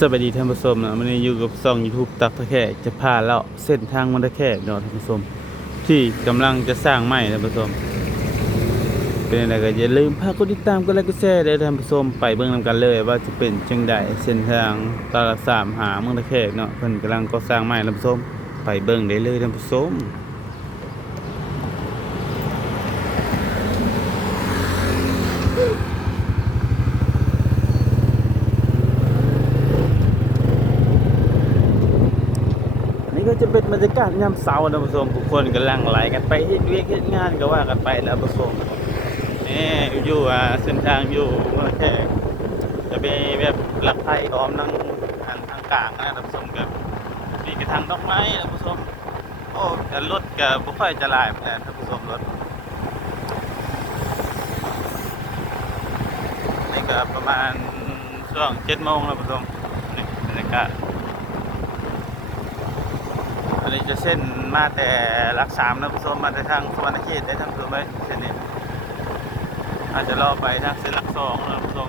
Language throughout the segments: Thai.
สวัสดีท่านผู้ชมนะวันนี้อยู่กับช่อง YouTube ตักตะแคกจะพาเลาะเส้นทางมันตะแคกเนาะท่านผู้ชมที่กำลังจะสร้างใหม่ท่านผู้ชมเป็นอะไรก็อย่าลืมพากดติดตามกดไลค์กดแชร์ด้วยท่านผู้ชมไปเบิ่งนำกันเลยว่าจะเป็นจังใดเส้นทางตลาดสามหาเมืองตะแคกเนาะเพิ่นกำลังก่อสร้างใหม่ท่านผู้ชมไปเบิ่งได้เลยท่านผู้ชมนี่ก็จะเป็นบรรยากาศยามเช้าท่านผู้ชมทุกคนกำลังไหลกันไปเฮ็ดเวียกเฮ็ดงานก็ว่ากันไปแล้วท่านผู้ชมนี่อยู่เส้นทางอยู่เมืองตะแคกจะเป็นแบบหลักไผ่อ้อมทางกลางนะท่านผู้ชมกับมีกระถางดอกไม้ท่านผู้ชมโอ้แต่รถก็บ่ค่อยจะหลายเหมือนกันท่านผู้ชมรถนี่ก็ประมาณช่วง7 โมงท่านผู้ชมนี่บรรยากาศอันนี้จะเส้นมาแต่หลัก 3นะผู้ชมมาแต่ทางสวรรณเขตได้ท่านผู้ชมไหมเส้นนี้อาจจะรอไปทางเส้นหลัก 2นะผู้ชม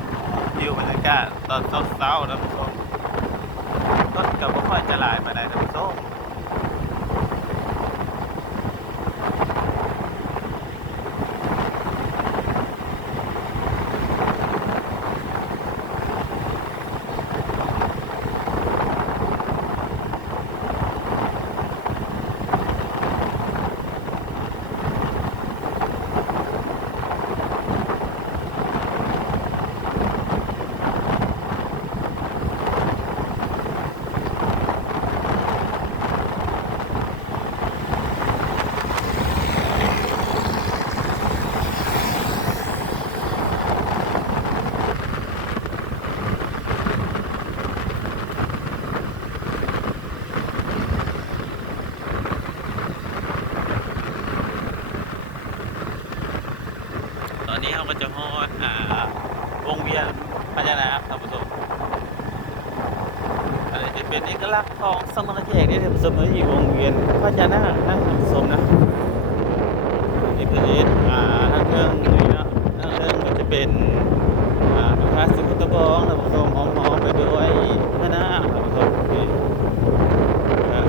วิวบรรยากาศตอนเช้าๆนะผู้ชมรถก็บ่ค่อยจะหลายปานใดท่านผู้ชมตอนนี้เราก็จะฮอดวงเวียนพญานาคท่านผู้ชมอะไรจะเป็นเอกลักษณ์ของสมณเขตที่ท่านผู้ชมอยู่วงเวียนพญานาคนะท่านผู้ชมนะนี่คือทางเมืองนี่เนาะทางเมืองก็จะเป็นพระธาตุสิมุตะบองท่านผู้ชมหอมๆไปด้วยพญานาคท่านผู้ชมที่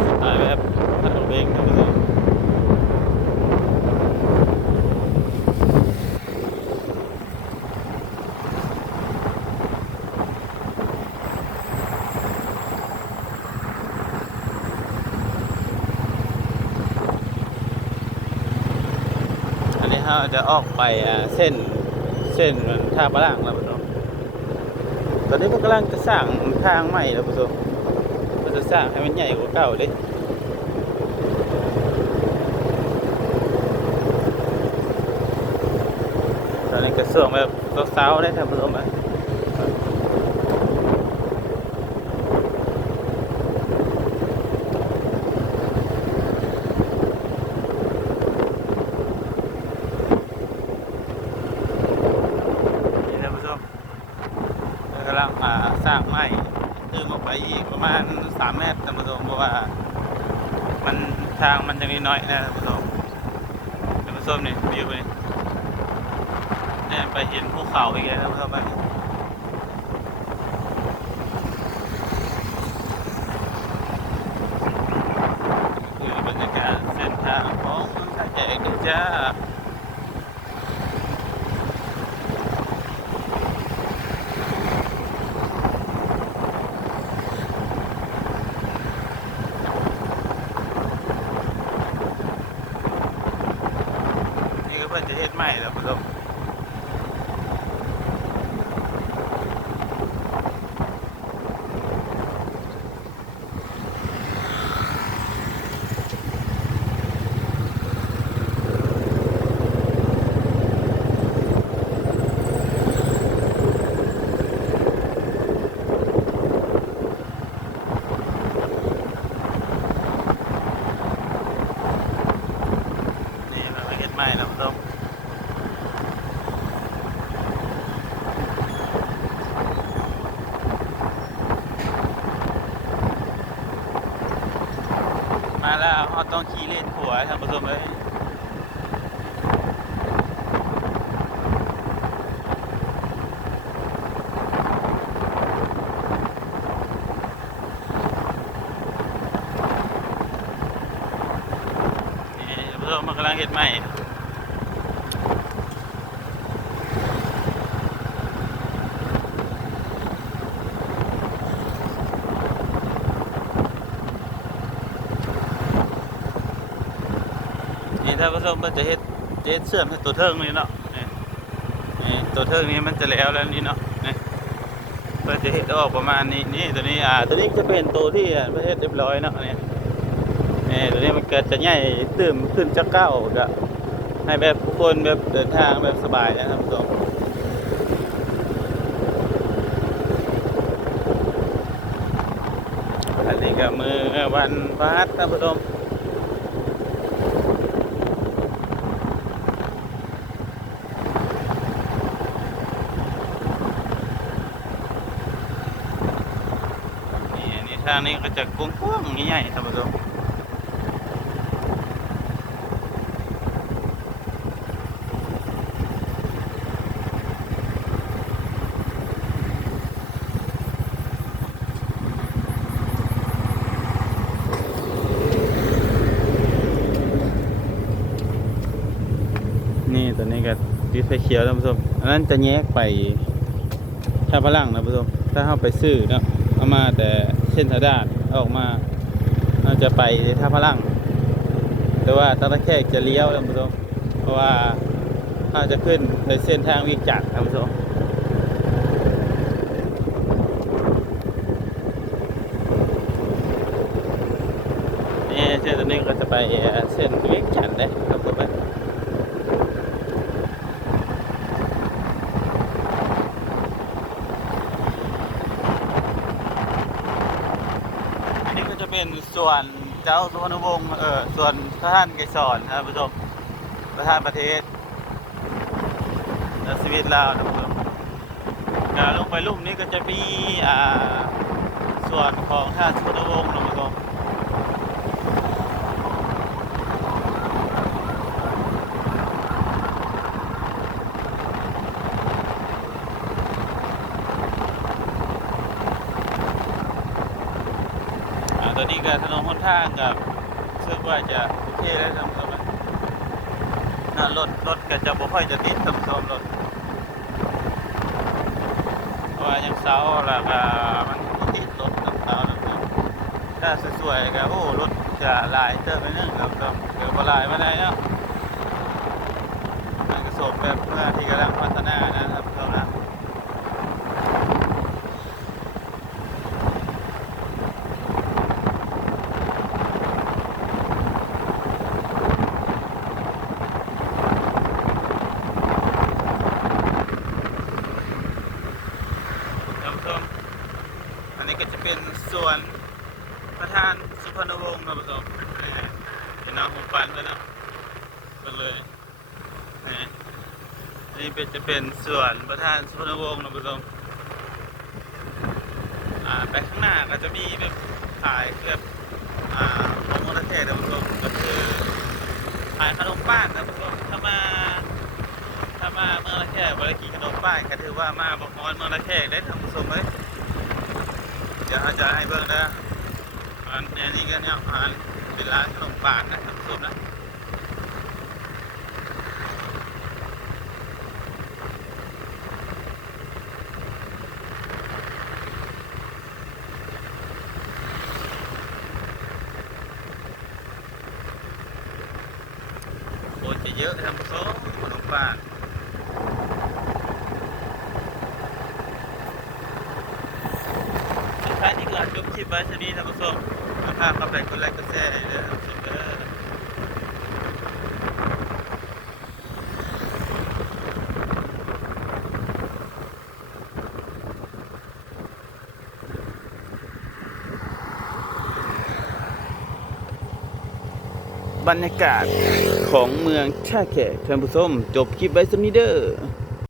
สไตล์แบบพันธุ์เบงท่านผู้ชมเราจะออกไปเส้นทางพระรางแล้วผู้ชมตอนนี้มันกำลังจะสร้างทางใหม่แล้วผู้ชมมันจะสร้างให้มันใหญ่กว่าเก่าเลยตอนนี้กระทรวงแบบเสาๆได้ท่านผู้ชมไหมกำลังสร้างไม้ตื้มออกไปอีกประมาณ3 เมตรท่านผู้ชมเพราะว่ามันทางมันยังน้อยๆนะท่านผู้ชมนี่วิวไปเนี่ยไปเห็นภูเขาอีกแล้วท่านผู้ชมไปคือบรรยากาศเส้นทางของเมืองท่าแขกด้วยจ้าเพื่อจะเฮ็ดใหม่แล้วผู้ชมนี่มันเฮ็ดใหม่แล้วผู้ชมมาแล้วเราต้องขี่เลนขวาท่านผู้ชมเลย น กำลังเฮ็ดใหม่นี่ท่านผู้ชมมันจะเฮ็ดเชื่อมให้ตัวเทิงนี่เนาะนี่ตัวเทิงนี้มันจะแล้วนี่เนาะนี่เพื่อจะเฮ็ดออกประมาณนี้นี่ตัวนี้ตัวนี้จะเป็นตัวที่ประเทศเรียบร้อยเนาะนี่ตัวนี้มันเกิดจะใหญ่ตื่มขึ้นจะก้าวก็ให้แบบผู้คนแบบเดินทางแบบสบายนะครับผู้ชมอันนี้ก็มือวันพฤหัสครับผู้ชมนี่ทางนี้ก็จะกว้างๆใหญ่ๆครับผู้ชมนี่ตัวนี้ก็ติดไฟเขียวท่านผู้ชมอันนั้นจะแยกไปท่าพลังนะผู้ชมถ้าเข้าไปซื้อเนาะเอามาแต่เส้นทางด้านออกมาเราจะไปท่าพลังแต่ว่าตะแคกจะเลี้ยวท่านผู้ชมเพราะว่าถ้าจะขึ้นในเส้นทางวิ่งจักรท่านผู้ชมนี่เส้นตัวนี้ก็จะไปเส้นวิ่งจักรเลยครับผมเป็นส่วนเจ้าสุวรรณวงศ์ส่วนพระท่านไกรสอนครับผู้ชมประธานประเทศสวิตลาวนะผู้ชมการลงไปลุ่มนี้ก็จะมีส่วนของท่านสุวรรณวงศ์นะผู้ชมตอนนี้ก็ถนนหนทางกับซึ่งว่าจะโอเคแล้วท่านผู้ชมนะรถก็จะบ่ค่อยจะติดท่านผู้ชมรถเพราะว่ายังเสาแล้วก็มันติดรถน้ำเสาแล้วถ้าสวยๆก็โอ้รถจะลายเติมไปนึงครับเดี๋ยวบ่ลายมาได้เนาะมันก็สมแบบเมื่อที่กำลังพัฒนานะครับท่านผู้ชมนะอันนี้ก็จะเป็นส่วนประธานสุพรรณวงศ์นะผู้ชมเป็นน้องของปันด้วยนะก็เลยนี่จะเป็นส่วนประธานสุพรรณวงศ์นะผู้ชมไปข้างหน้าก็จะมีแบบขายแบบของมอเตอร์ไซค์นะผู้ชมก็คือขายขนมป้านนะผู้ชมถ้ามาเมืองละแค่บริกีขนมป้านก็ถือว่ามาบอกมอนเมืองละแค่ได้ท่านผู้ชมเลยเดี๋ยวจะให้เบิ่งนะอันนี้ก็เนี่ยเป็นร้านขนมปังนะท่านผู้ชมนะโอ้ยจะเยอะท่านผู้ชมขนมปังสุดท้ายที่ก่อนจบคลิปไว้ชนี้ท่านผู้ชมภาพเข้าไปกดไลค์กดแชร์เลยท่านผู้ชมบรรยากาศของเมืองท่าแขกท่านผู้ชมจบคลิปไว้สักนิดเด้อ